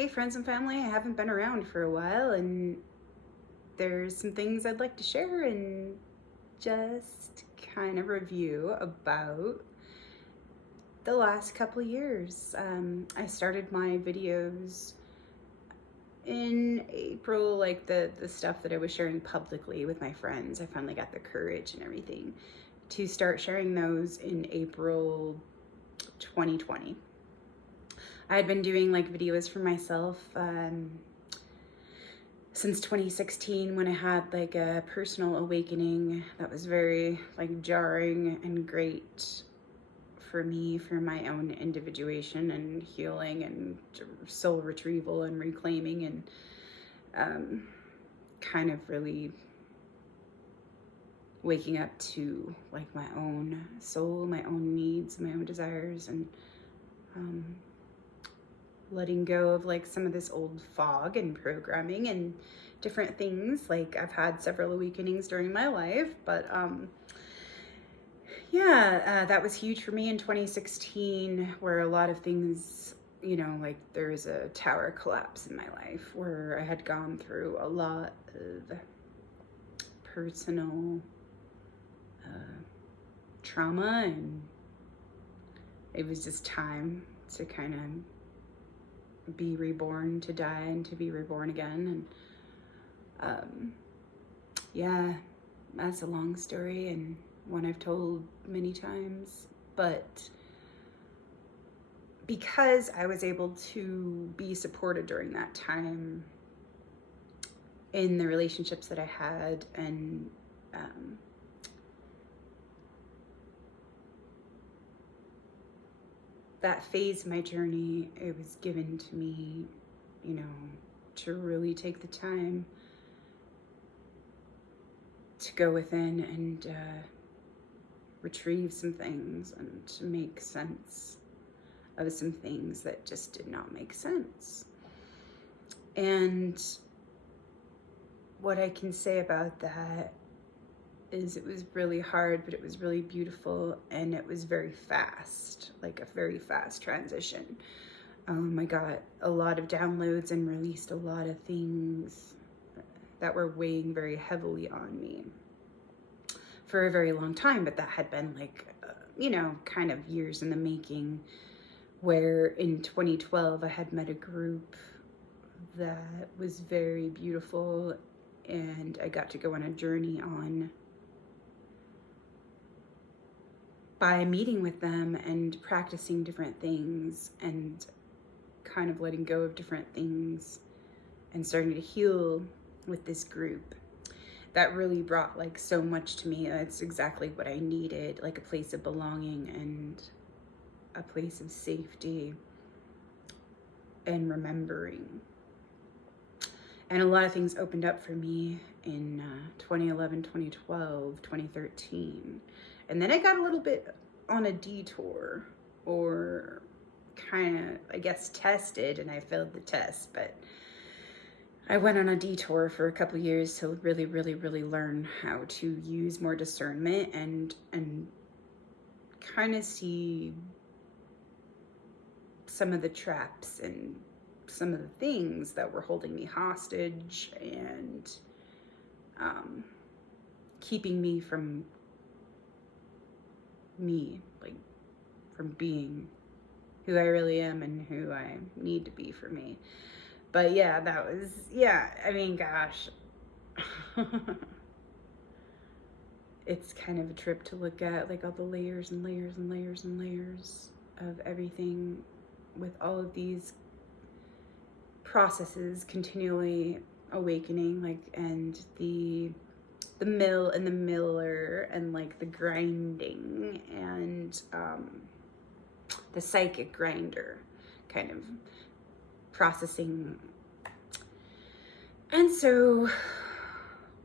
Hey friends and family, I haven't been around for a while and there's some things I'd like to share and just kind of review about the last couple years. I started my videos in April, like the stuff that I was sharing publicly with my friends. I finally got the courage and everything to start sharing those in April 2020. I had been doing like videos for myself since 2016 when I had like a personal awakening that was very like jarring and great for me, for my own individuation and healing and soul retrieval and reclaiming, and kind of really waking up to like my own soul, my own needs, my own desires, and letting go of like some of this old fog and programming and different things. Like I've had several awakenings during my life, but that was huge for me in 2016, where a lot of things, you know, like there was a tower collapse in my life where I had gone through a lot of personal trauma, and it was just time to kind of be reborn, to die and to be reborn again. And that's a long story and one I've told many times, but because I was able to be supported during that time in the relationships that I had, and that phase of my journey, it was given to me, you know, to really take the time to go within and retrieve some things and to make sense of some things that just did not make sense. And what I can say about that is it was really hard, but it was really beautiful, and it was very fast, like a very fast transition. I got a lot of downloads and released a lot of things that were weighing very heavily on me for a very long time, but that had been like, kind of years in the making, where in 2012 I had met a group that was very beautiful, and I got to go on a journey by meeting with them and practicing different things and kind of letting go of different things and starting to heal with this group. That really brought like so much to me. That's exactly what I needed, like a place of belonging and a place of safety and remembering. And a lot of things opened up for me in 2011, 2012, 2013. And then I got a little bit on a detour, or kind of, I guess, tested, and I failed the test, but I went on a detour for a couple years to really, really, really learn how to use more discernment and kind of see some of the traps and some of the things that were holding me hostage and keeping me from being who I really am and who I need to be for me. But yeah, I mean, gosh, it's kind of a trip to look at, like all the layers and layers and layers and layers of everything, with all of these processes continually awakening, like, and the mill and the miller, and like the grinding, and the psychic grinder kind of processing. And so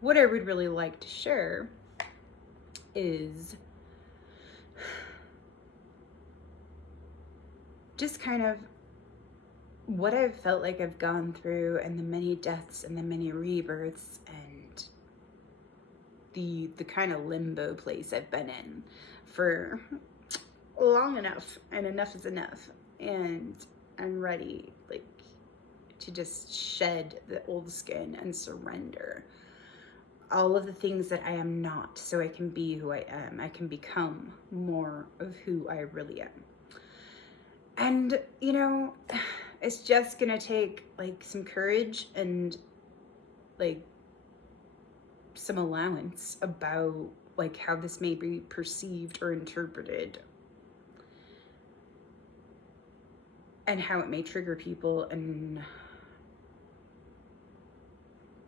what I would really like to share is just kind of what I've felt like I've gone through, and the many deaths and the many rebirths, and the kind of limbo place I've been in for long enough, and enough is enough, and I'm ready, like, to just shed the old skin and surrender all of the things that I am not, so I can be who I am. I can become more of who I really am. And, you know, it's just gonna take like some courage and like some allowance about like how this may be perceived or interpreted, and how it may trigger people, and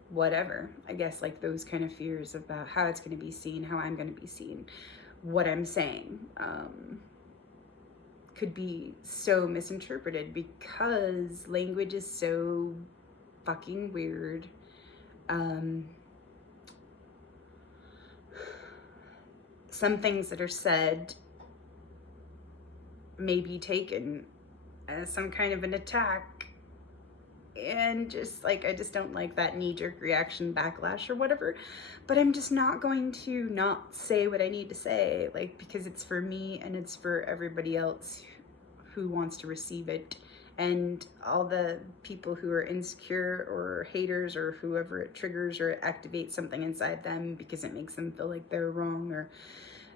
whatever, I guess, like those kind of fears about how it's going to be seen, how I'm going to be seen, what I'm saying could be so misinterpreted because language is so fucking weird. Some things that are said may be taken as some kind of an attack, and just like, I just don't like that knee-jerk reaction backlash or whatever, but I'm just not going to not say what I need to say, like, because it's for me and it's for everybody else who wants to receive it, and all the people who are insecure or haters or whoever it triggers or it activates something inside them because it makes them feel like they're wrong or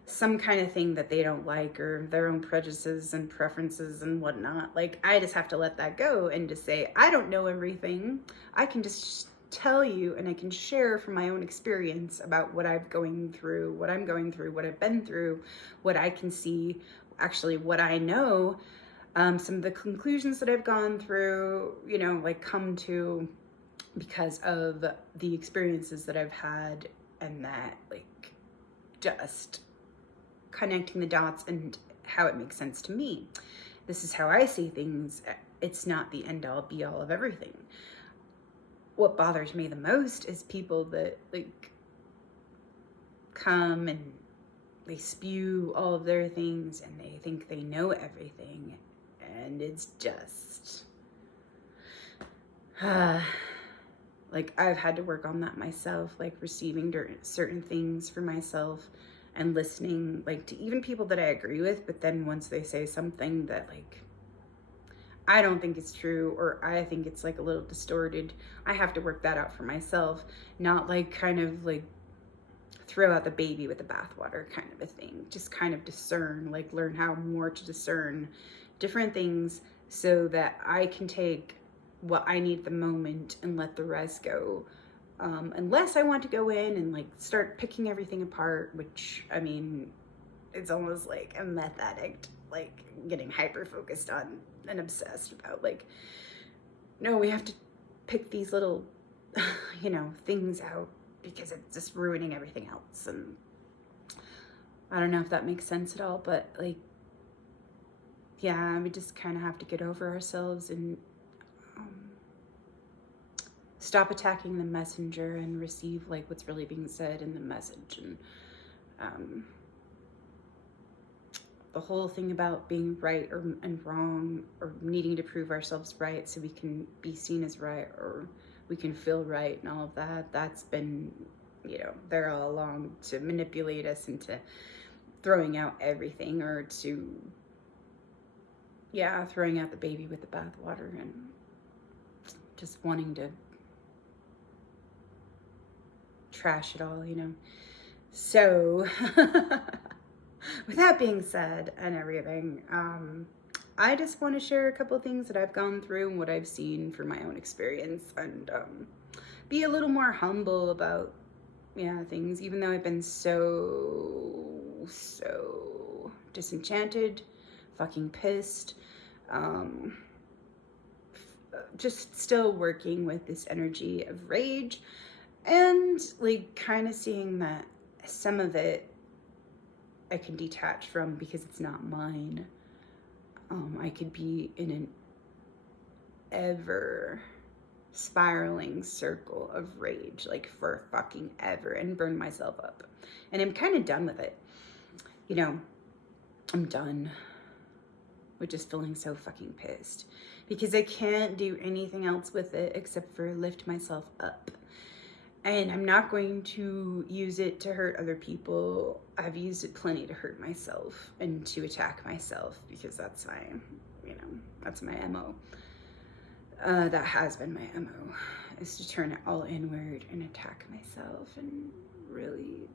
some kind of thing that they don't like, or their own prejudices and preferences and whatnot. Like, I just have to let that go and just say, I don't know everything. I can just tell you, and I can share from my own experience about what I'm going through, what I've been through, what I can see, actually what I know, some of the conclusions that I've gone through, you know, like come to because of the experiences that I've had, and that like just connecting the dots and how it makes sense to me. This is how I see things. It's not the end all be all of everything. What bothers me the most is people that like come and they spew all of their things and they think they know everything, and it's just like, I've had to work on that myself, like receiving certain things for myself and listening, like, to even people that I agree with, but then once they say something that like I don't think it's true, or I think it's like a little distorted, I have to work that out for myself, not like kind of like throw out the baby with the bathwater kind of a thing. Just kind of discern, like learn how more to discern different things so that I can take what I need at the moment and let the rest go. Unless I want to go in and like start picking everything apart, which, I mean, it's almost like a meth addict, like getting hyper focused on and obsessed about like, no, we have to pick these little, you know, things out because it's just ruining everything else. And I don't know if that makes sense at all, but like, yeah, we just kind of have to get over ourselves and stop attacking the messenger and receive like what's really being said in the message. And the whole thing about being right and wrong, or needing to prove ourselves right so we can be seen as right, or we can feel right, and all of that, that's been, you know, there all along to manipulate us into throwing out everything, or to, yeah, throwing out the baby with the bathwater and just wanting to trash it all, you know. So with that being said and everything, I just want to share a couple of things that I've gone through and what I've seen from my own experience, and be a little more humble about, yeah, things, even though I've been so disenchanted, fucking pissed, just still working with this energy of rage, and like kind of seeing that some of it I can detach from because it's not mine. I could be in an ever spiraling circle of rage, like for fucking ever, and burn myself up. And I'm kind of done with it. You know, I'm done with just feeling so fucking pissed because I can't do anything else with it except for lift myself up. And I'm not going to use it to hurt other people. I've used it plenty to hurt myself and to attack myself because that's my, you know, that's my MO. That has been my MO, is to turn it all inward and attack myself, and really,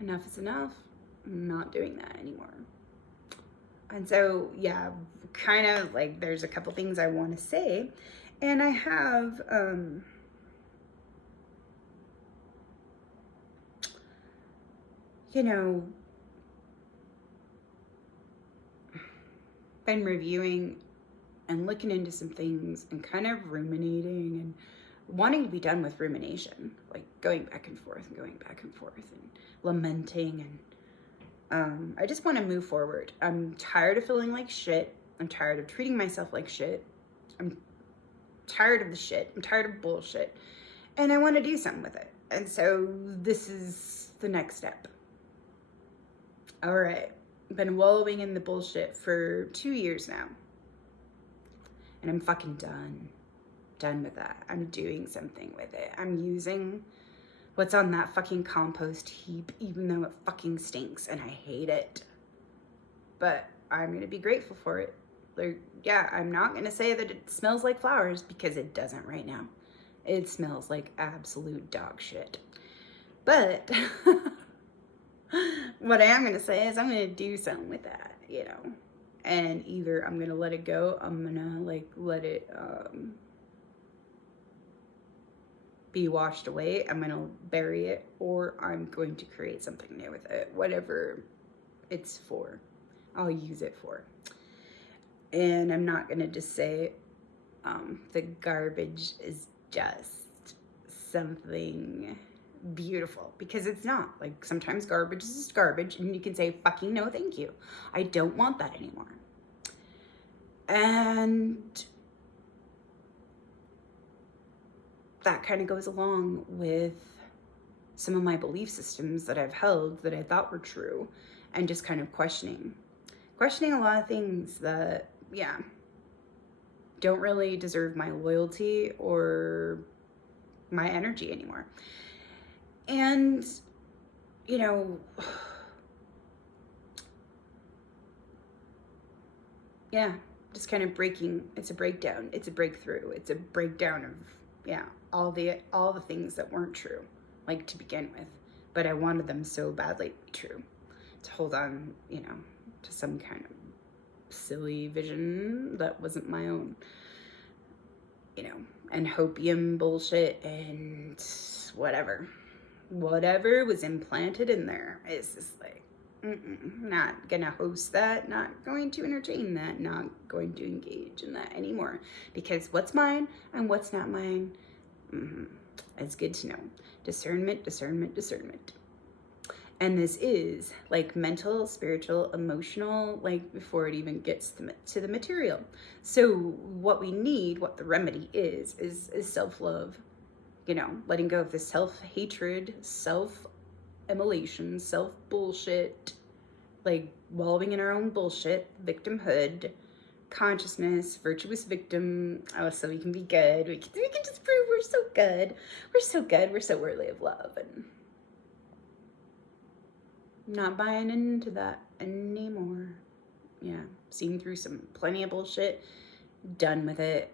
enough is enough. I'm not doing that anymore. And so, yeah, kind of like there's a couple things I want to say, and I have, you know, been reviewing and looking into some things and kind of ruminating and wanting to be done with rumination, like going back and forth and lamenting, and I just want to move forward. I'm tired of feeling like shit. I'm tired of treating myself like shit. I'm tired of the shit. I'm tired of bullshit, and I want to do something with it. And so this is the next step. All right. I've been wallowing in the bullshit for 2 years now. And I'm fucking done. Done with that. I'm doing something with it. I'm using what's on that fucking compost heap, even though it fucking stinks and I hate it. But I'm going to be grateful for it. Like, yeah, I'm not going to say that it smells like flowers, because it doesn't right now. It smells like absolute dog shit. But what I am going to say is I'm going to do something with that, you know. And either I'm going to let it go, I'm going to like let it be washed away, I'm going to bury it, or I'm going to create something new with it. Whatever it's for, I'll use it for. And I'm not going to just say the garbage is just something beautiful, because it's not. Like, sometimes garbage is just garbage, and you can say fucking no thank you. I don't want that anymore. And that kind of goes along with some of my belief systems that I've held that I thought were true, and just kind of questioning a lot of things that, yeah, don't really deserve my loyalty or my energy anymore. And, you know, yeah, just kind of breaking. It's a breakdown. It's a breakthrough. It's a breakdown of, yeah, all the things that weren't true, like, to begin with. But I wanted them so badly to be true, to hold on, you know, to some kind of silly vision that wasn't my own, you know, and hopium bullshit and whatever was implanted in there is just like, not gonna host that, not going to entertain that, not going to engage in that anymore, because what's mine and what's not mine, it's good to know. Discernment. And this is like mental, spiritual, emotional, like before it even gets to the material. So what we need, what the remedy is self-love, you know, letting go of the self-hatred, self-immolation, self-bullshit, like wallowing in our own bullshit, victimhood, consciousness, virtuous victim. Oh, so we can be good. We can just prove we're so good. We're so worthy of love. And not buying into that anymore. Yeah, seen through plenty of bullshit, done with it,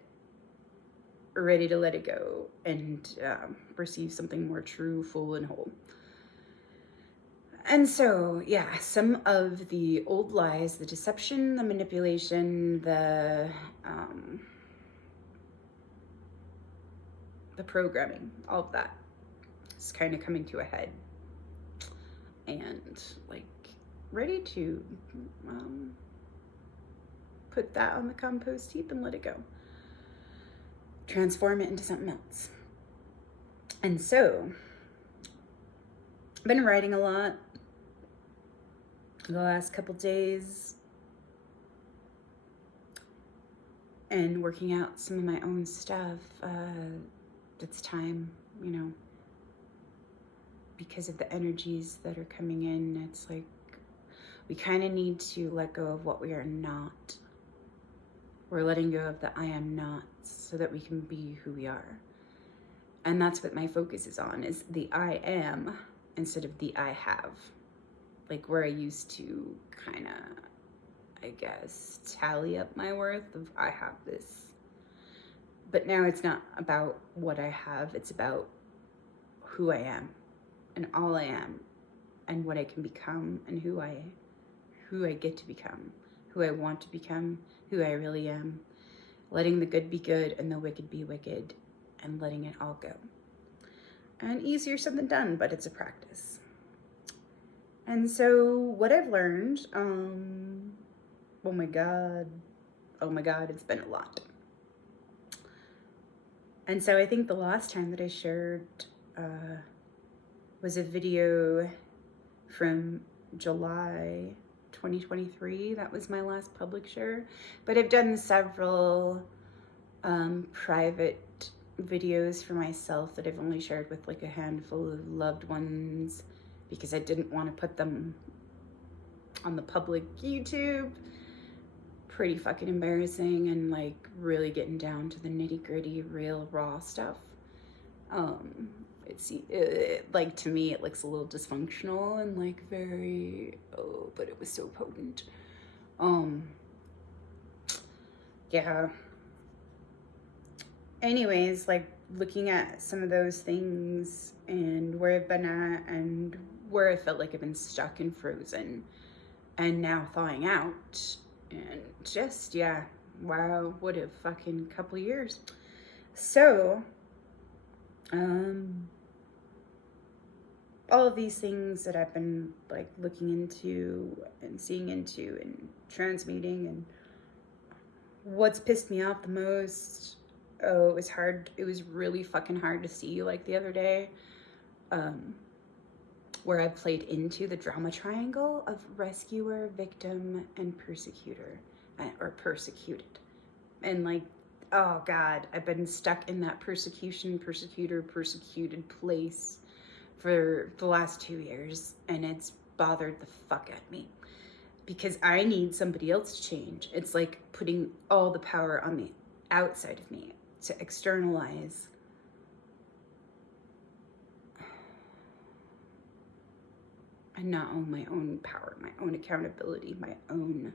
ready to let it go and receive something more true, full, and whole. And so, yeah, some of the old lies, the deception, the manipulation, the programming, all of that is kind of coming to a head. And like ready to put that on the compost heap and let it go. Transform it into something else. And so I've been writing a lot the last couple days and working out some of my own stuff. It's time, you know, because of the energies that are coming in. It's like we kind of need to let go of what we are not. We're letting go of the I am not, so that we can be who we are. And that's what my focus is on, is the I am instead of the I have. Like where I used to kind of, I guess, tally up my worth of I have this. But now it's not about what I have, it's about who I am and all I am and what I can become and who I get to become, who I want to become, who I really am. Letting the good be good and the wicked be wicked, and letting it all go. And easier said than done, but it's a practice. And so what I've learned, oh my God, it's been a lot. And so I think the last time that I shared was a video from July 2023. That was my last public share. But I've done several private videos for myself that I've only shared with like a handful of loved ones because I didn't want to put them on the public YouTube. Pretty fucking embarrassing and like really getting down to the nitty-gritty, real raw stuff. Like to me it looks a little dysfunctional and like very, but it was so potent. Yeah. Anyways, like looking at some of those things and where I've been at and where I felt like I've been stuck and frozen and now thawing out, and just, yeah, wow, what a fucking couple years. So, all of these things that I've been like looking into and seeing into and transmuting, and what's pissed me off the most, it was hard. It was really fucking hard to see, like the other day, where I played into the drama triangle of rescuer, victim, and persecutor, or persecuted. And like, oh God, I've been stuck in that persecution, persecutor, persecuted place for the last 2 years, and it's bothered the fuck out of me because I need somebody else to change. It's like putting all the power on the outside of me to externalize and not own my own power, my own accountability, my own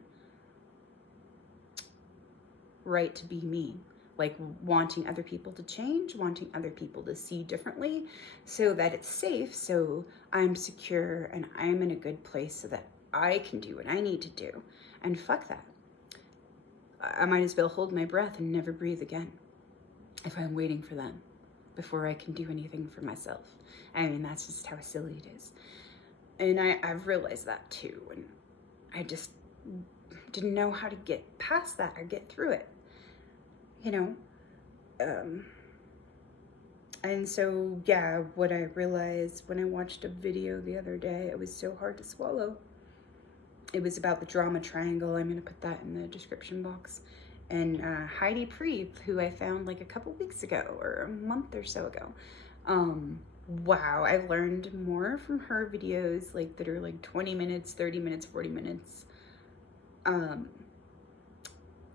right to be me. Like wanting other people to change, wanting other people to see differently so that it's safe, so I'm secure and I'm in a good place so that I can do what I need to do. And fuck that. I might as well hold my breath and never breathe again if I'm waiting for them before I can do anything for myself. I mean, that's just how silly it is. And I've realized that too. And I just didn't know how to get past that or get through it. You know, and so, yeah, what I realized when I watched a video the other day, it was so hard to swallow. It was about the drama triangle. I'm going to put that in the description box. And Heidi Priebe, who I found like a couple weeks ago or a month or so ago. Wow, I've learned more from her videos, like that are like 20 minutes, 30 minutes, 40 minutes.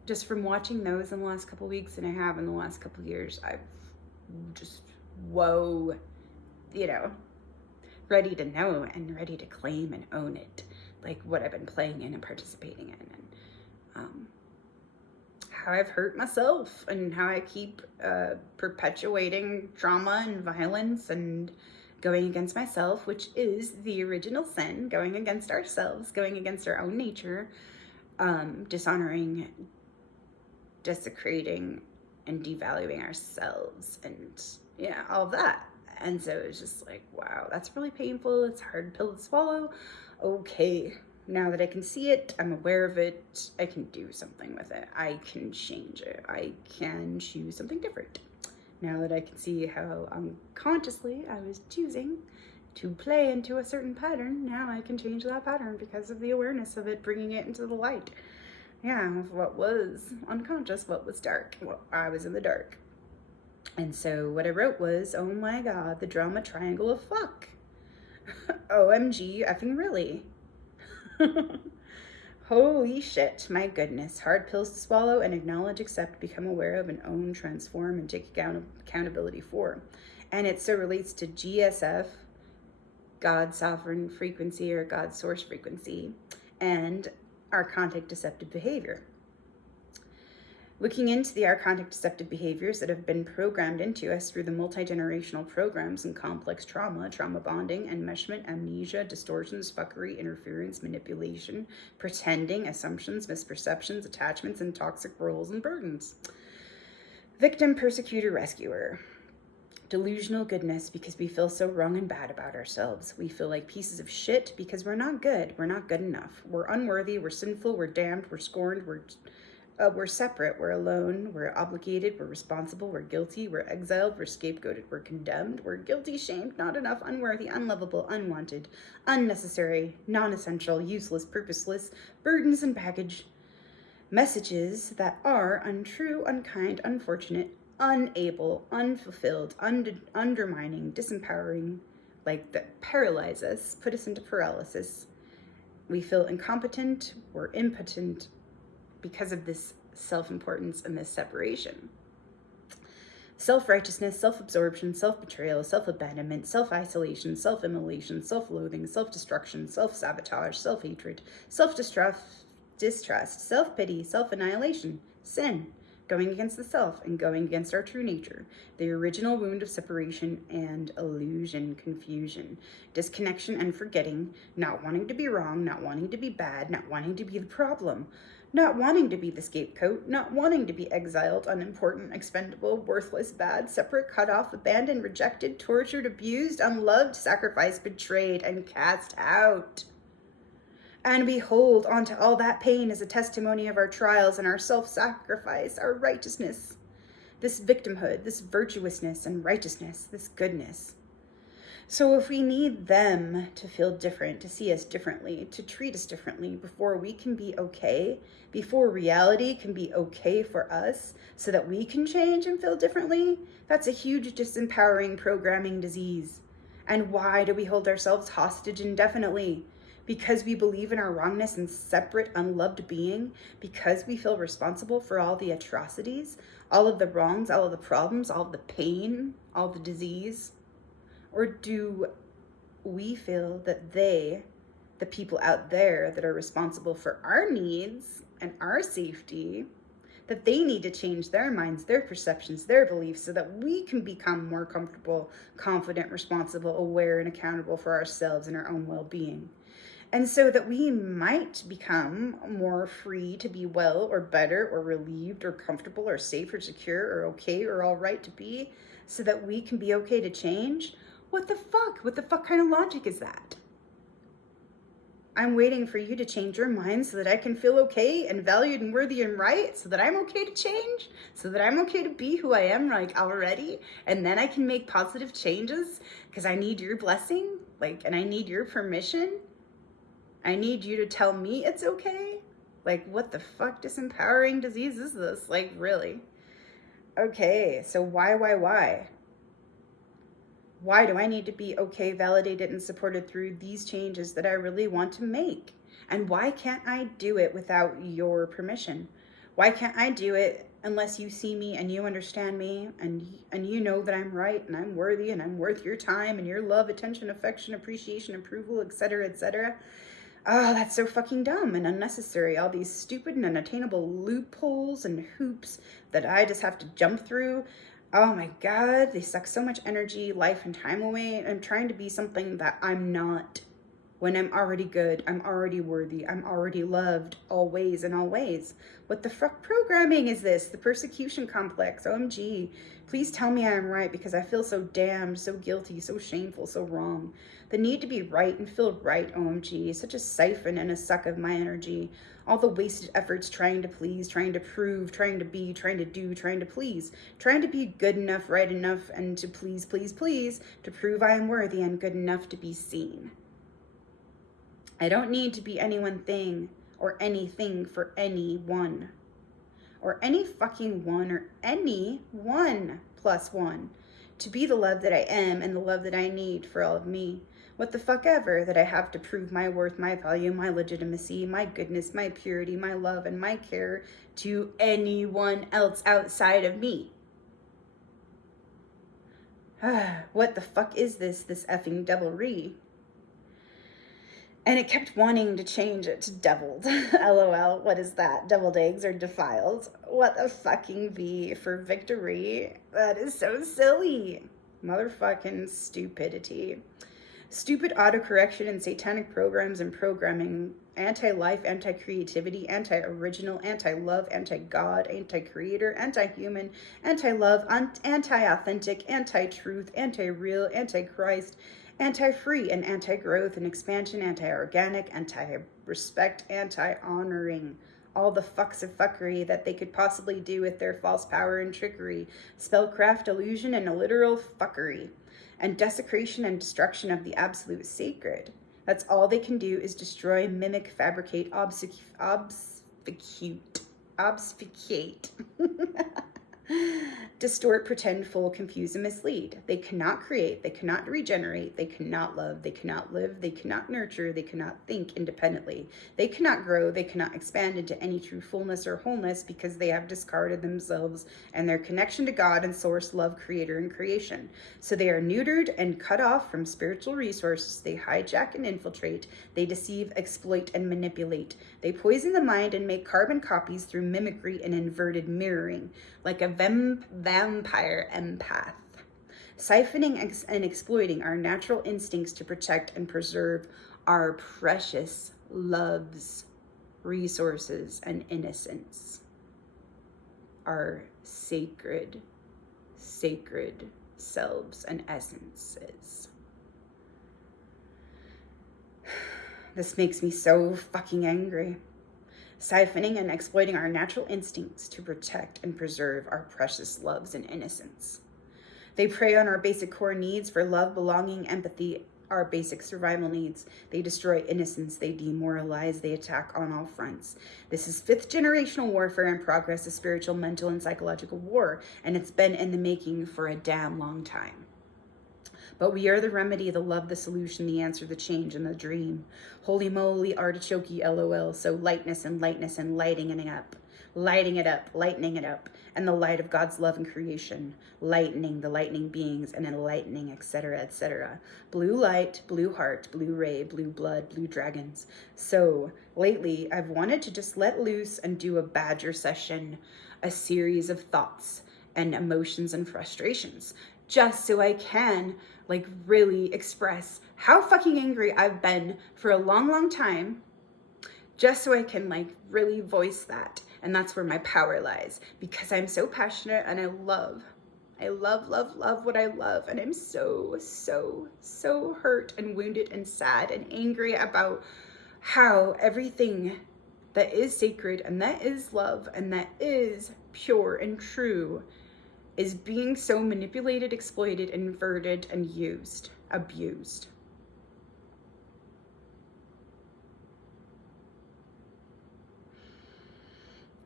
Just from watching those in the last couple weeks, and I have in the last couple years, I've just, whoa, you know, ready to know and ready to claim and own it, like what I've been playing in and participating in, and how I've hurt myself and how I keep perpetuating trauma and violence and going against myself, which is the original sin, going against ourselves, going against our own nature, dishonoring, desecrating, and devaluing ourselves, and yeah, all of that. And so it's just like, wow, that's really painful. It's a hard pill to swallow. Okay, now that I can see it, I'm aware of it, I can do something with it. I can change it. I can choose something different. Now that I can see how unconsciously I was choosing to play into a certain pattern, now I can change that pattern because of the awareness of it, bringing it into the light. Yeah, what was unconscious, what was dark. Well, I was in the dark. And so what I wrote was, oh my God, the drama triangle of fuck. OMG effing really. Holy shit, my goodness. Hard pills to swallow and acknowledge, accept, become aware of, and own, transform, and take accountability for. And it so relates to GSF, God sovereign frequency, or God source frequency. And archontic deceptive behavior. Looking into the archontic deceptive behaviors that have been programmed into us through the multi-generational programs and complex trauma, trauma bonding, enmeshment, amnesia, distortions, fuckery, interference, manipulation, pretending, assumptions, misperceptions, attachments, and toxic roles and burdens. Victim, persecutor, rescuer. Delusional goodness because we feel so wrong and bad about ourselves. We feel like pieces of shit because we're not good. We're not good enough. We're unworthy. We're sinful. We're damned. We're scorned. We're separate. We're alone. We're obligated. We're responsible. We're guilty. We're exiled. We're scapegoated. We're condemned. We're guilty, shamed, not enough, unworthy, unlovable, unwanted, unnecessary, non-essential, useless, purposeless, burdens and baggage. Messages that are untrue, unkind, unfortunate, unable, unfulfilled, undermining, disempowering, that paralyze us, put us into paralysis. We feel incompetent, we're impotent because of this self-importance and this separation. Self-righteousness, self-absorption, self-betrayal, self-abandonment, self-isolation, self-immolation, self-loathing, self-destruction, self-sabotage, self-hatred, distrust, self-pity, self-annihilation, sin, going against the self and going against our true nature, the original wound of separation and illusion, confusion, disconnection and forgetting, not wanting to be wrong, not wanting to be bad, not wanting to be the problem, not wanting to be the scapegoat, not wanting to be exiled, unimportant, expendable, worthless, bad, separate, cut off, abandoned, rejected, tortured, abused, unloved, sacrificed, betrayed, and cast out. And we hold onto all that pain as a testimony of our trials and our self-sacrifice, our righteousness, this victimhood, this virtuousness and righteousness, this goodness. So if we need them to feel different, to see us differently, to treat us differently before we can be okay, before reality can be okay for us so that we can change and feel differently, that's a huge disempowering programming disease. And why do we hold ourselves hostage indefinitely? Because we believe in our wrongness and separate, unloved being, because we feel responsible for all the atrocities, all of the wrongs, all of the problems, all of the pain, all the disease? Or do we feel that the people out there that are responsible for our needs and our safety, that they need to change their minds, their perceptions, their beliefs so that we can become more comfortable, confident, responsible, aware, and accountable for ourselves and our own well-being? And so that we might become more free to be well or better or relieved or comfortable or safe or secure or okay or all right to be, so that we can be okay to change? What the fuck? What the fuck kind of logic is that? I'm waiting for you to change your mind so that I can feel okay and valued and worthy and right, so that I'm okay to change, so that I'm okay to be who I am already, and then I can make positive changes because I need your blessing, and I need your permission. I need you to tell me it's okay. What the fuck disempowering disease is this? Really? Okay, so why? Why do I need to be okay, validated, and supported through these changes that I really want to make? And why can't I do it without your permission? Why can't I do it unless you see me and you understand me and you know that I'm right and I'm worthy and I'm worth your time and your love, attention, affection, appreciation, approval, etc., etc.? Oh, that's so fucking dumb and unnecessary. All these stupid and unattainable loopholes and hoops that I just have to jump through. Oh my God, they suck so much energy, life, and time away. I'm trying to be something that I'm not when I'm already good, I'm already worthy, I'm already loved, always and always. What the fuck programming is this? The persecution complex, OMG. Please tell me I'm right because I feel so damned, so guilty, so shameful, so wrong. The need to be right and feel right, OMG, is such a siphon and a suck of my energy. All the wasted efforts trying to please, trying to prove, trying to be, trying to do, trying to please, trying to be good enough, right enough, and to please, to prove I am worthy and good enough to be seen. I don't need to be any one thing or anything for anyone, or any fucking one, or any one plus one, to be the love that I am and the love that I need for all of me. What the fuck ever that I have to prove my worth, my value, my legitimacy, my goodness, my purity, my love, and my care to anyone else outside of me. What the fuck is this effing devilry? And it kept wanting to change it to deviled. LOL, what is that? Deviled eggs are defiled. What the fucking V for victory? That is so silly. Motherfucking stupidity. Stupid autocorrection and satanic programs and programming. Anti-life, anti-creativity, anti-original, anti-love, anti-God, anti-creator, anti-human, anti-love, anti-authentic, anti-truth, anti-real, anti-Christ, anti-free and anti-growth and expansion, anti-organic, anti-respect, anti-honoring. All the fucks of fuckery that they could possibly do with their false power and trickery, spellcraft, illusion, and a literal fuckery, and desecration and destruction of the absolute sacred. That's all they can do is destroy, mimic, fabricate, obfuscate, distort, pretend, fool, confuse, and mislead. They cannot create, they cannot regenerate, they cannot love, they cannot live, they cannot nurture, they cannot think independently. They cannot grow, they cannot expand into any true fullness or wholeness because they have discarded themselves and their connection to God and source, love, creator, and creation. So they are neutered and cut off from spiritual resources. They hijack and infiltrate. They deceive, exploit, and manipulate. They poison the mind and make carbon copies through mimicry and inverted mirroring, like a vampire empath, siphoning and exploiting our natural instincts to protect and preserve our precious loves, resources, and innocence, our sacred selves and essences. This makes me so fucking angry. Siphoning and exploiting our natural instincts to protect and preserve our precious loves and innocence. They prey on our basic core needs for love, belonging, empathy, our basic survival needs. They destroy innocence, they demoralize, they attack on all fronts. This is 5th generational warfare in progress, a spiritual, mental, and psychological war, and it's been in the making for a damn long time. But we are the remedy, the love, the solution, the answer, the change, and the dream. Holy moly, artichokey, LOL. So lightness and lighting it up, lightening it up, and the light of God's love and creation, lightening the lightning beings and enlightening, etc., etc. Blue light, blue heart, blue ray, blue blood, blue dragons. So lately, I've wanted to just let loose and do a badger session, a series of thoughts and emotions and frustrations, just so I can really express how fucking angry I've been for a long time, just so I can really voice that. And that's where my power lies, because I'm so passionate and I love what I love. And I'm so hurt and wounded and sad and angry about how everything that is sacred and that is love and that is pure and true is being so manipulated, exploited, inverted, and abused.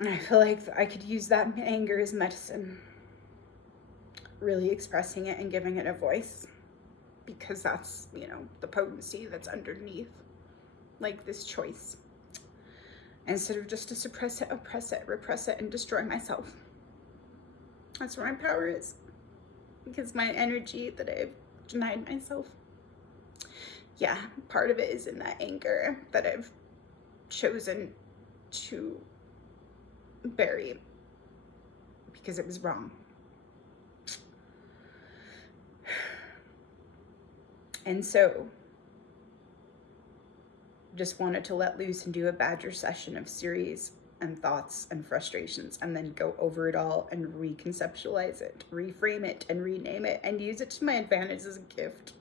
And I feel like I could use that anger as medicine, really expressing it and giving it a voice, because that's, the potency that's underneath, this choice. Instead of just to suppress it, oppress it, repress it, and destroy myself. That's where my power is, because my energy that I've denied myself. Yeah, part of it is in that anger that I've chosen to bury because it was wrong. And so just wanted to let loose and do a badger session of series and thoughts and frustrations, and then go over it all and reconceptualize it, reframe it, and rename it, and use it to my advantage as a gift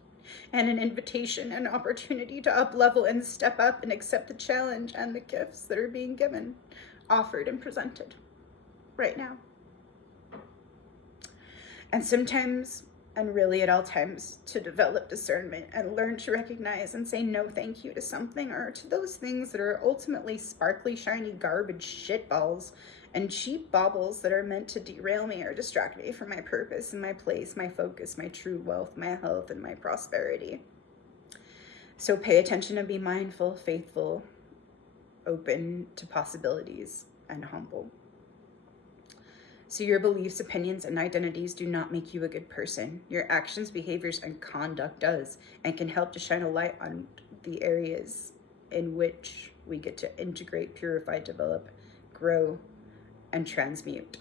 and an invitation, an opportunity to up-level and step up and accept the challenge and the gifts that are being given, offered, and presented right now. And sometimes, and really at all times, to develop discernment and learn to recognize and say no thank you to something, or to those things that are ultimately sparkly, shiny garbage shitballs and cheap baubles that are meant to derail me or distract me from my purpose and my place, my focus, my true wealth, my health, and my prosperity. So pay attention and be mindful, faithful, open to possibilities, and humble. So your beliefs, opinions, and identities do not make you a good person. Your actions, behaviors, and conduct does, and can help to shine a light on the areas in which we get to integrate, purify, develop, grow, and transmute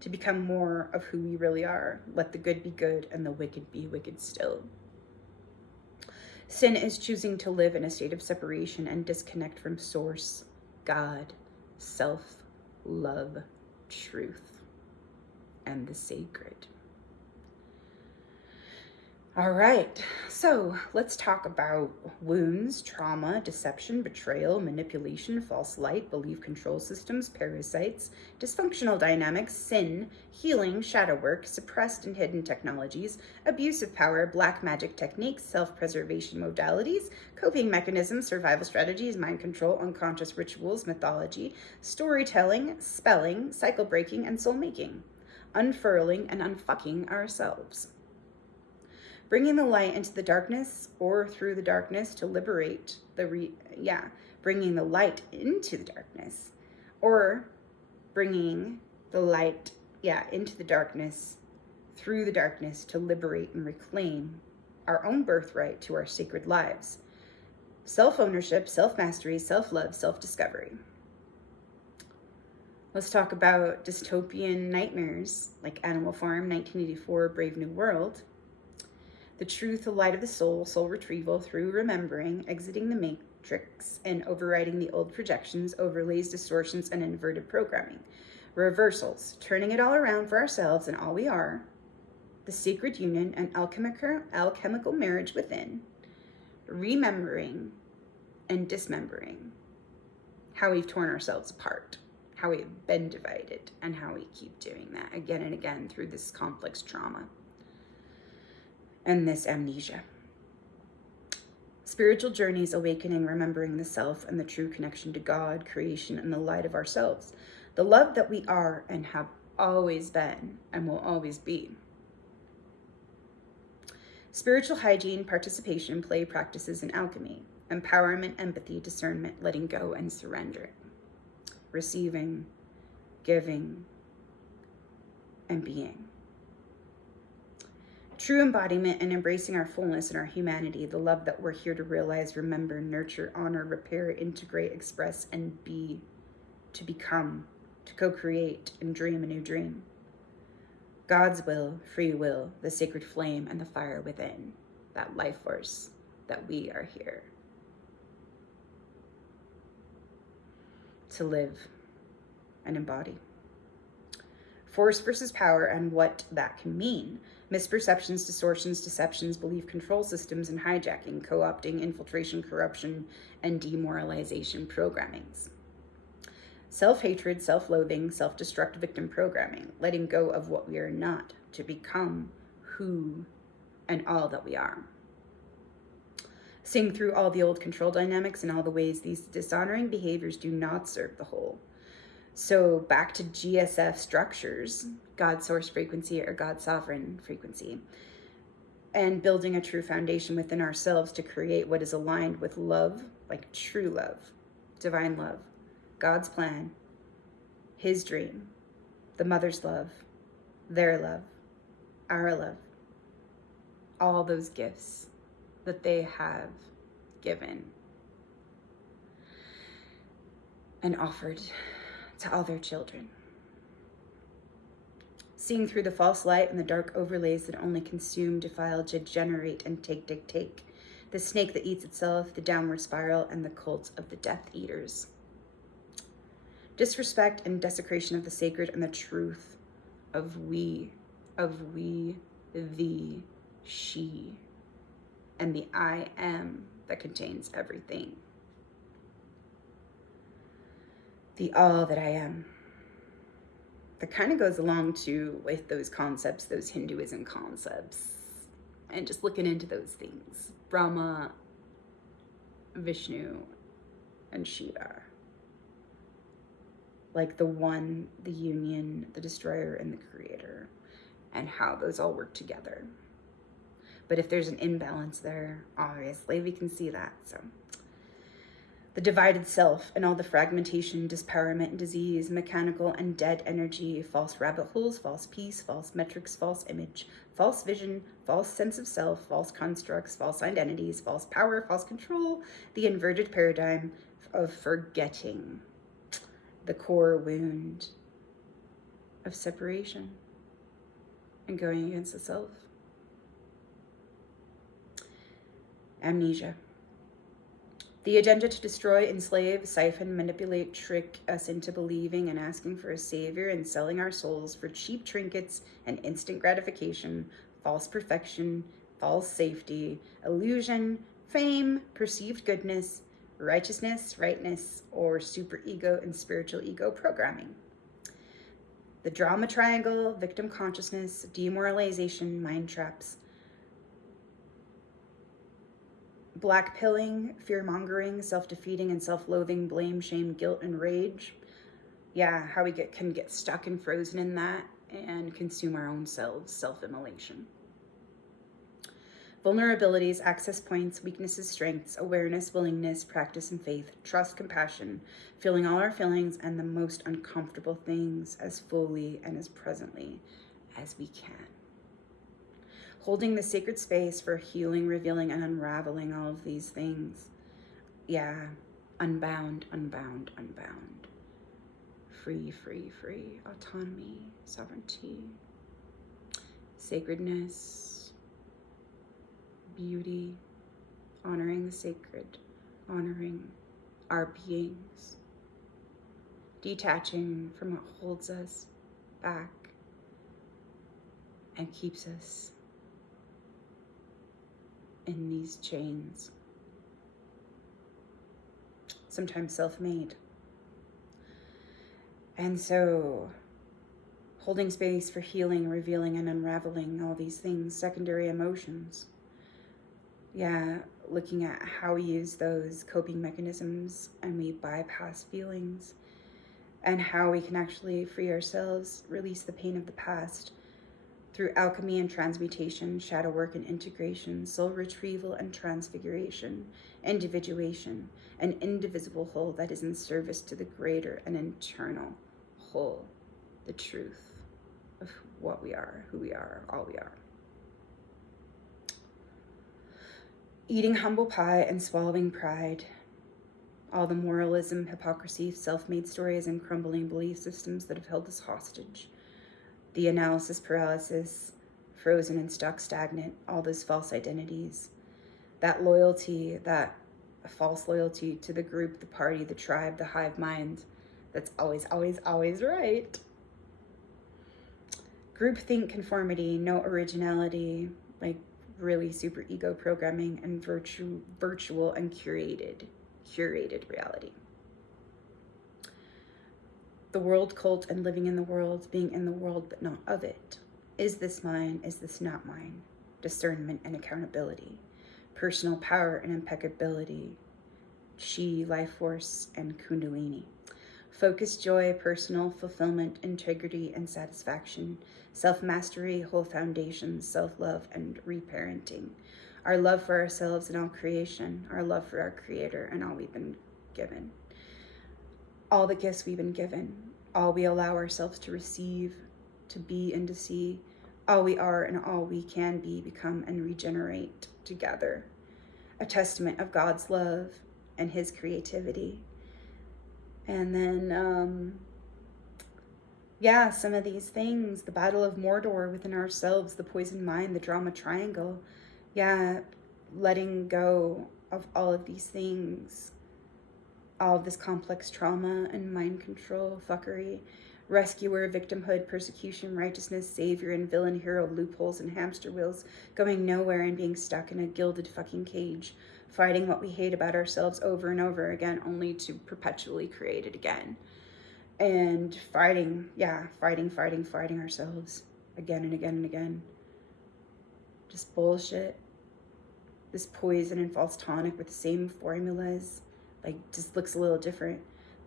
to become more of who we really are. Let the good be good and the wicked be wicked still. Sin is choosing to live in a state of separation and disconnect from source, God, self, love, truth, and the sacred. All right, so let's talk about wounds, trauma, deception, betrayal, manipulation, false light, belief control systems, parasites, dysfunctional dynamics, sin, healing, shadow work, suppressed and hidden technologies, abuse of power, black magic techniques, self-preservation modalities, coping mechanisms, survival strategies, mind control, unconscious rituals, mythology, storytelling, spelling, cycle breaking, and soul making, unfurling and unfucking ourselves. Bringing the light into the darkness or through the darkness to liberate bringing the light into the darkness or bringing the light, into the darkness through the darkness to liberate and reclaim our own birthright to our sacred lives. Self-ownership, self-mastery, self-love, self-discovery. Let's talk about dystopian nightmares like Animal Farm, 1984, Brave New World. The truth, the light of the soul, soul retrieval through remembering, exiting the matrix, and overriding the old projections, overlays, distortions, and inverted programming. Reversals, turning it all around for ourselves and all we are. The sacred union and alchemical marriage within. Remembering and dismembering. How we've torn ourselves apart. How we've been divided. And how we keep doing that again and again through this complex trauma. And this amnesia. Spiritual journeys, awakening, remembering the self and the true connection to God, creation, and the light of ourselves. The love that we are and have always been and will always be. Spiritual hygiene, participation, play practices in alchemy. Empowerment, empathy, discernment, letting go and surrendering. Receiving, giving, and being. True embodiment and embracing our fullness and our humanity, the love that we're here to realize, remember, nurture, honor, repair, integrate, express, and be, to become, to co-create and dream a new dream. God's will, free will, the sacred flame, and the fire within, that life force that we are here to live and embody. Force versus power and what that can mean. Misperceptions, distortions, deceptions, belief control systems, and hijacking, co-opting, infiltration, corruption, and demoralization programmings. Self-hatred, self-loathing, self-destruct victim programming, letting go of what we are not to become who and all that we are. Seeing through all the old control dynamics and all the ways these dishonoring behaviors do not serve the whole. So back to GSF structures, God source frequency or God sovereign frequency, and building a true foundation within ourselves to create what is aligned with love, like true love, divine love, God's plan, his dream, the mother's love, their love, our love, all those gifts that they have given and offered to all their children. Seeing through the false light and the dark overlays that only consume, defile, degenerate, and take. The snake that eats itself, the downward spiral, and the cult of the Death Eaters. Disrespect and desecration of the sacred and the truth of we, thee, she, and the I am that contains everything. The all that I am. That kind of goes along too with those concepts, those Hinduism concepts, and just looking into those things. Brahma, Vishnu, and Shiva. Like the one, the union, the destroyer, and the creator, and how those all work together. But if there's an imbalance there, obviously we can see that. So The divided self and all the fragmentation, dispowerment, and disease, mechanical and dead energy, false rabbit holes, false peace, false metrics, false image, false vision, false sense of self, false constructs, false identities, false power, false control, the inverted paradigm of forgetting, the core wound of separation and going against the self. Amnesia. The agenda to destroy, enslave, siphon, manipulate, trick us into believing and asking for a savior and selling our souls for cheap trinkets and instant gratification, false perfection, false safety, illusion, fame, perceived goodness, righteousness, rightness, or super ego and spiritual ego programming. The drama triangle, victim consciousness, demoralization, mind traps, black pilling, fear-mongering, self-defeating, and self-loathing, blame, shame, guilt, and rage. Yeah, how we can get stuck and frozen in that and consume our own selves, self-immolation. Vulnerabilities, access points, weaknesses, strengths, awareness, willingness, practice, and faith, trust, compassion, feeling all our feelings and the most uncomfortable things as fully and as presently as we can. Holding the sacred space for healing, revealing, and unraveling all of these things. Yeah, unbound, unbound, unbound. Free, free, free. Autonomy, sovereignty, sacredness, beauty, honoring the sacred, honoring our beings, detaching from what holds us back and keeps us in these chains, sometimes self-made. And so holding space for healing, revealing, and unraveling all these things, secondary emotions. Yeah, looking at how we use those coping mechanisms and we bypass feelings, and how we can actually free ourselves, release the pain of the past, through alchemy and transmutation, shadow work and integration, soul retrieval and transfiguration, individuation, an indivisible whole that is in service to the greater and eternal whole, the truth of what we are, who we are, all we are. Eating humble pie and swallowing pride, all the moralism, hypocrisy, self-made stories, and crumbling belief systems that have held us hostage. The analysis paralysis, frozen and stuck, stagnant, all those false identities, that loyalty, that false loyalty to the group, the party, the tribe, the hive mind, that's always, always, always right. Groupthink, conformity, no originality, like really super ego programming, and virtual and curated reality. The world cult and living in the world, being in the world but not of it. Is this mine? Is this not mine? Discernment and accountability. Personal power and impeccability. Chi, life force, and kundalini. Focus, joy, personal fulfillment, integrity, and satisfaction. Self-mastery, whole foundation, self-love, and reparenting. Our love for ourselves and all creation. Our love for our creator and all we've been given. All the gifts we've been given, all we allow ourselves to receive, to be and to see, all we are and all we can be, become, and regenerate together. A testament of God's love and his creativity. And then, some of these things, the battle of Mordor within ourselves, the poisoned mind, the drama triangle, letting go of all of these things. All of this complex trauma and mind control, fuckery, rescuer, victimhood, persecution, righteousness, savior, and villain, hero, loopholes, and hamster wheels, going nowhere and being stuck in a gilded fucking cage, fighting what we hate about ourselves over and over again, only to perpetually create it again. And fighting ourselves again and again and again. Just bullshit. This poison and false tonic with the same formulas. Like, just looks a little different.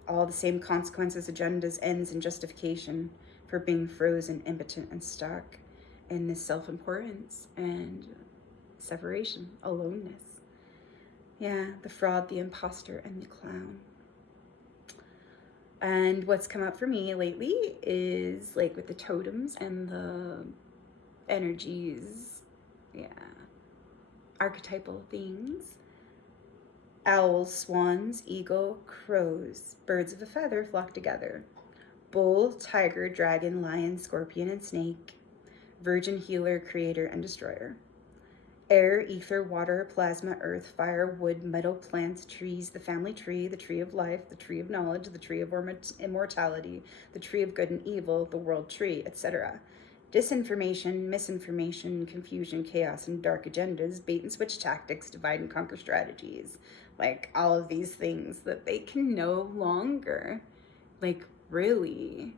All the same consequences, agendas, ends, and justification for being frozen, impotent, and stuck in this self-importance and separation, aloneness. Yeah, the fraud, the imposter, and the clown. And what's come up for me lately is like with the totems and the energies, yeah, archetypal things. Owls, swans, eagle, crows, birds of a feather flock together. Bull, tiger, dragon, lion, scorpion, and snake. Virgin, healer, creator, and destroyer. Air, ether, water, plasma, earth, fire, wood, metal, plants, trees, the family tree, the tree of life, the tree of knowledge, the tree of immortality, the tree of good and evil, the world tree, etc. Disinformation, misinformation, confusion, chaos, and dark agendas, bait and switch tactics, divide and conquer strategies. Like all of these things that they can no longer, like, really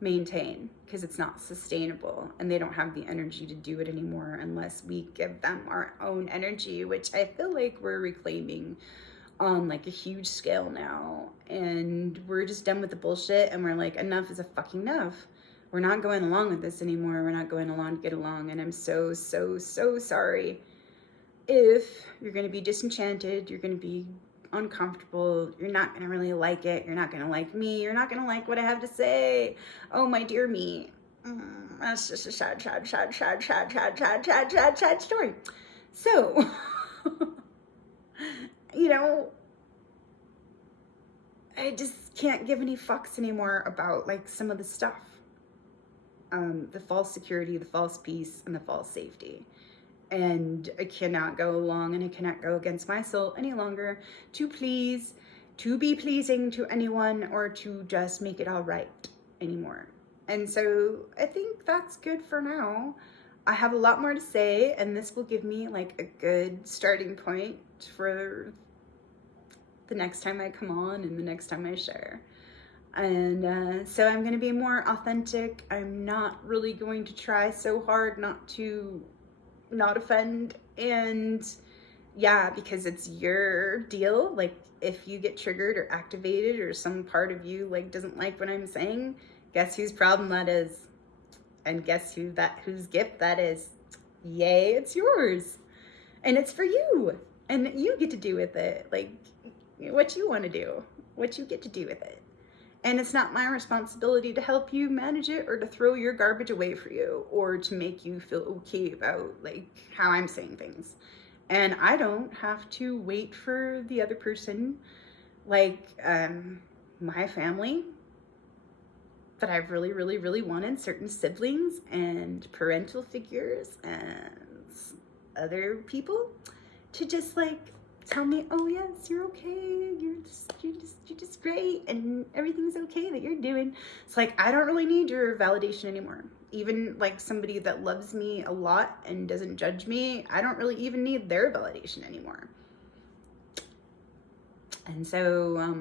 maintain, because it's not sustainable and they don't have the energy to do it anymore unless we give them our own energy, which I feel like we're reclaiming on like a huge scale now. And we're just done with the bullshit and we're like, enough is a fucking enough. We're not going along with this anymore. We're not going along to get along. And I'm so sorry if you're going to be disenchanted, you're going to be uncomfortable, you're not going to really like it, you're not going to like me, you're not going to like what I have to say. Oh, my dear me. That's just a sad story. So, you know, I just can't give any fucks anymore about like some of the stuff. The false security, the false peace, and the false safety. And I cannot go along and I cannot go against my soul any longer to be pleasing to anyone or to just make it all right anymore. And so I think that's good for now. I have a lot more to say, and this will give me like a good starting point for the next time I come on and the next time I share. And so I'm going to be more authentic. I'm not really going to try so hard not to not offend. And yeah, because it's your deal. Like if you get triggered or activated or some part of you like doesn't like what I'm saying, guess whose problem that is? And guess whose gift that is? Yay, it's yours. And it's for you. And you get to do with it like what you want to do, what you get to do with it. And it's not my responsibility to help you manage it or to throw your garbage away for you or to make you feel okay about like how I'm saying things. And I don't have to wait for the other person, like my family that I've really wanted, certain siblings and parental figures and other people to just like tell me, oh yes, you're okay, you're just great, and everything's okay that you're doing. It's like, I don't really need your validation anymore. Even like somebody that loves me a lot and doesn't judge me, I don't really even need their validation anymore. And so,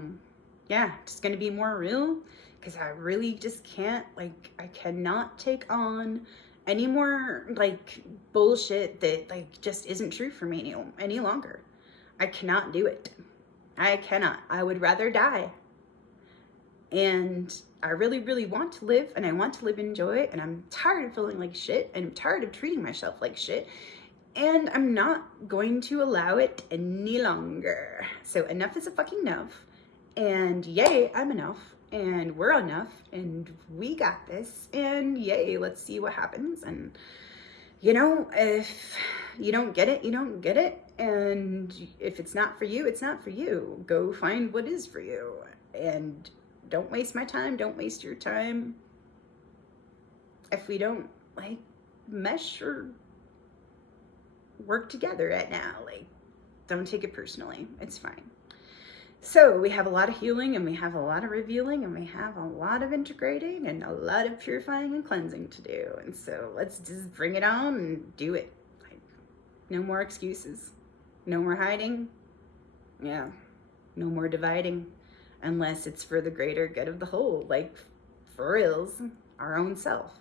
yeah, just gonna be more real, because I really just can't, like, I cannot take on any more like bullshit that like just isn't true for me any longer. I cannot do it. I cannot. I would rather die. And I really want to live, and I want to live in joy, and I'm tired of feeling like shit, and I'm tired of treating myself like shit, and I'm not going to allow it any longer. So enough is a fucking enough, and yay, I'm enough, and we're enough, and we got this, and yay, let's see what happens. And you know, if you don't get it, you don't get it. And if it's not for you, it's not for you. Go find what is for you. And don't waste my time. Don't waste your time. If we don't like mesh or work together right now, like, don't take it personally. It's fine. So we have a lot of healing, and we have a lot of revealing, and we have a lot of integrating, and a lot of purifying and cleansing to do. And so let's just bring it on and do it. Like, no more excuses. No more hiding. Yeah. No more dividing. Unless it's for the greater good of the whole. Like, for reals, our own self.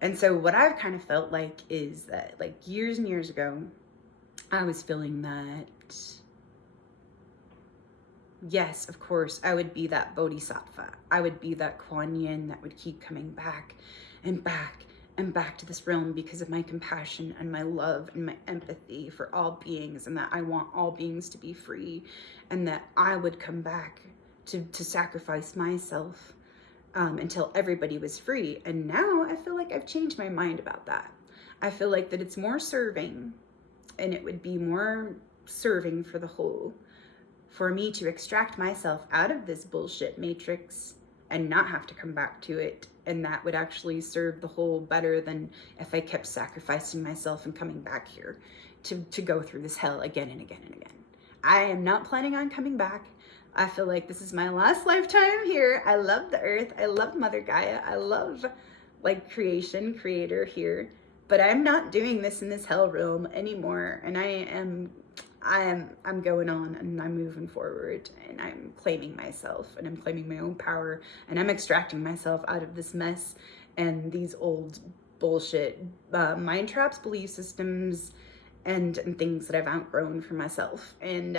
And so what I've kind of felt like is that, like, years and years ago, I was feeling that, yes, of course, I would be that bodhisattva. I would be that Kuan Yin that would keep coming back and back and back to this realm because of my compassion and my love and my empathy for all beings, and that I want all beings to be free, and that I would come back to sacrifice myself until everybody was free. And now I feel like I've changed my mind about that. I feel like that it's more serving, and it would be more serving for the whole, for me to extract myself out of this bullshit matrix and not have to come back to it. And that would actually serve the whole better than if I kept sacrificing myself and coming back here to go through this hell again and again and again. I am not planning on coming back. I feel like this is my last lifetime here. I love the earth. I love Mother Gaia. I love like creation, creator here. But I'm not doing this in this hell realm anymore. And I'm going on, and I'm moving forward, and I'm claiming myself, and I'm claiming my own power, and I'm extracting myself out of this mess and these old bullshit mind traps, belief systems, and things that I've outgrown for myself. And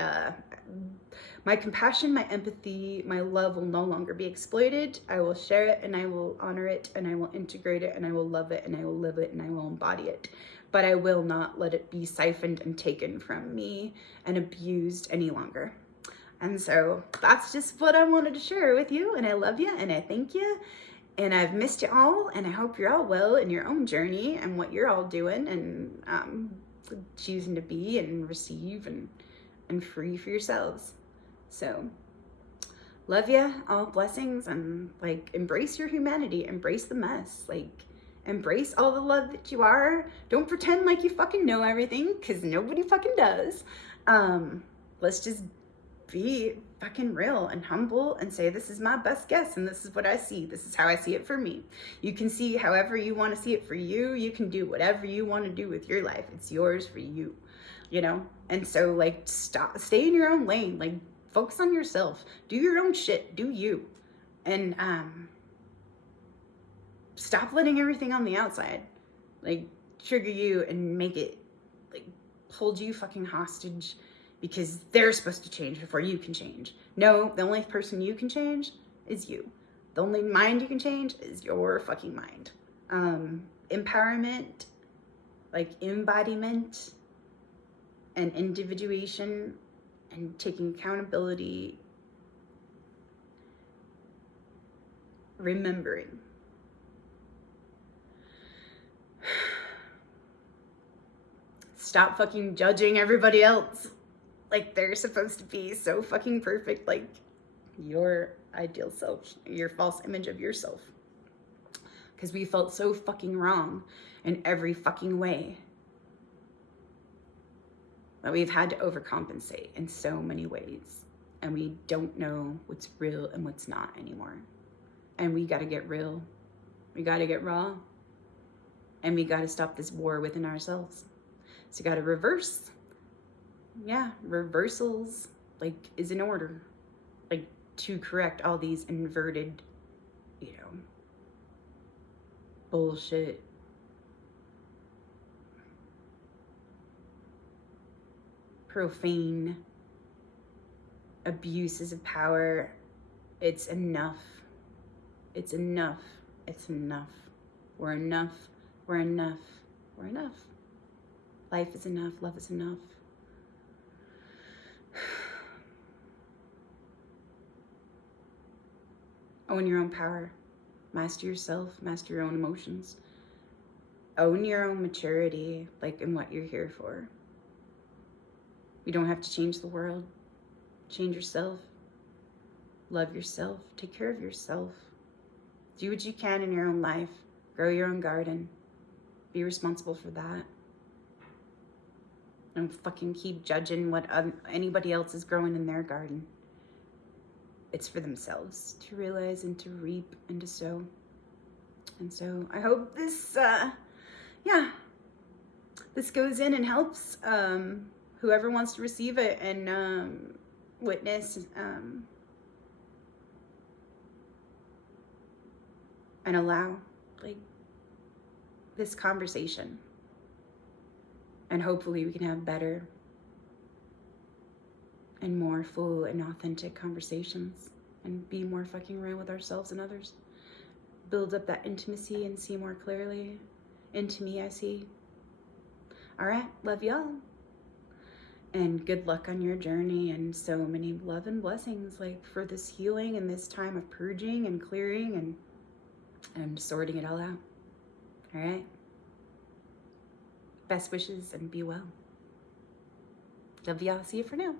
my compassion, my empathy, my love will no longer be exploited. I will share it, and I will honor it, and I will integrate it, and I will love it, and I will live it, and I will embody it. But I will not let it be siphoned and taken from me and abused any longer. And so that's just what I wanted to share with you. And I love you, and I thank you. And I've missed you all, and I hope you're all well in your own journey and what you're all doing, and choosing to be and receive and free for yourselves. So love you, all blessings, and like embrace your humanity, embrace the mess, like embrace all the love that you are. Don't pretend like you fucking know everything, because nobody fucking does. Let's just be fucking real and humble and say, this is my best guess, and this is what I see. This is how I see it for me. You can see however you want to see it for you. You can do whatever you want to do with your life. It's yours for you, you know? And so like stay in your own lane, like focus on yourself, do your own shit, do you. And stop letting everything on the outside like trigger you and make it like hold you fucking hostage because they're supposed to change before you can change. No, the only person you can change is you. The only mind you can change is your fucking mind. Empowerment, like embodiment and individuation and taking accountability, remembering. Stop fucking judging everybody else like they're supposed to be so fucking perfect, like your ideal self, your false image of yourself. Because we felt so fucking wrong in every fucking way that we've had to overcompensate in so many ways. And we don't know what's real and what's not anymore. And we gotta get real. We gotta get raw. And we gotta stop this war within ourselves. So you gotta reverse. Yeah, reversals like is in order. Like to correct all these inverted, you know, bullshit. Profane abuses of power. It's enough. It's enough. It's enough. We're enough. We're enough. We're enough. Life is enough. Love is enough. Own your own power. Master yourself. Master your own emotions. Own your own maturity, like in what you're here for. You don't have to change the world. Change yourself. Love yourself. Take care of yourself. Do what you can in your own life. Grow your own garden. Be responsible for that. Don't fucking keep judging what anybody else is growing in their garden. It's for themselves to realize and to reap and to sow. And so I hope this, this goes in and helps whoever wants to receive it and witness and allow like this conversation. And hopefully we can have better and more full and authentic conversations and be more fucking real with ourselves and others. Build up that intimacy and see more clearly into me, I see. All right, love y'all. And good luck on your journey, and so many love and blessings, like for this healing and this time of purging and clearing and sorting it all out. All right. Best wishes and be well. Love y'all. See you for now.